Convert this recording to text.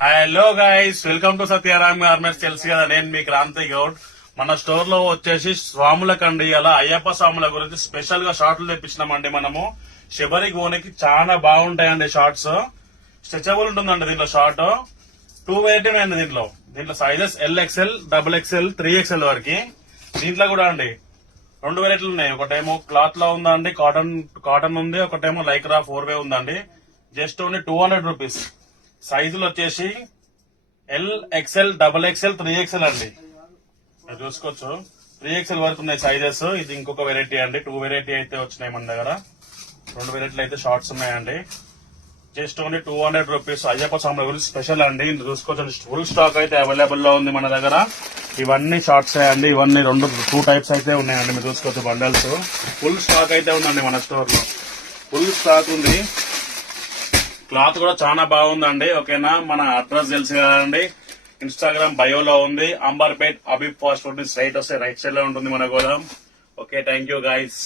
Hello guys, welcome to Satyaram garments. తెలుసు కదా, నేను మీ క్రాంతి గౌడ్. మన స్టోర్ లో వచ్చేసి స్వాములకండి అలా అయ్యప్ప స్వాముల గురించి స్పెషల్ గా షార్ట్లు తెప్పించినామండి. మనము శబరి గోనెకి చాలా బాగుంటాయండి షార్ట్స్. స్ట్రెచబుల్ ఉంటుందండి దీంట్లో షార్ట్. 2 వెరైటీ ఉన్నాయండి దీంట్లో సైజెస్ LXL, XXL, 3XL వరకు. దీంట్లో కూడా అండి 2 వెరైటీలు ఉన్నాయి. ఒకటేమో క్లాత్ లో ఉందండి, కాటన్ ఉంది. ఒకటేమో లైక్రా 4 వే ఉందండి. Just only 200 rupees. సైజులు వచ్చేసి LXL, XXL, 3XL అండి. చూసుకోవచ్చు, 3XL వరకు ఉన్నాయి సైజెస్. ఇది ఇంకొక వెరైటీ అండి. 2 వెరైటీ అయితే వచ్చినాయి మన దగ్గర. 2 వెరైటీలు అయితే షార్ట్స్ ఉన్నాయండి. Just only 200 rupees. Ayyappa Swami గురించి స్పెషల్ అండి. చూసుకోవచ్చు, ఫుల్ స్టాక్ అయితే అవైలబుల్ లో ఉంది మన దగ్గర. ఇవన్నీ షార్ట్స్ అండి. ఇవన్నీ 2 టైప్స్ అయితే ఉన్నాయండి. మీరు చూసుకోవచ్చు, బండల్స్ ఫుల్ స్టాక్ అయితే ఉందండి మన స్టోర్ లో. ఫుల్ స్టాక్ ఉంది. క్లాత్ కూడా చాలా బాగుందండి. ఓకేనా, మన అడ్రస్ తెలుసు కదండి, ఇన్స్టాగ్రామ్ బయోలో ఉంది. Amberpet Habib fast food straight వస్తే రైట్ సైడ్ లో ఉంటుంది మన గోదాం. Okay, thank you guys.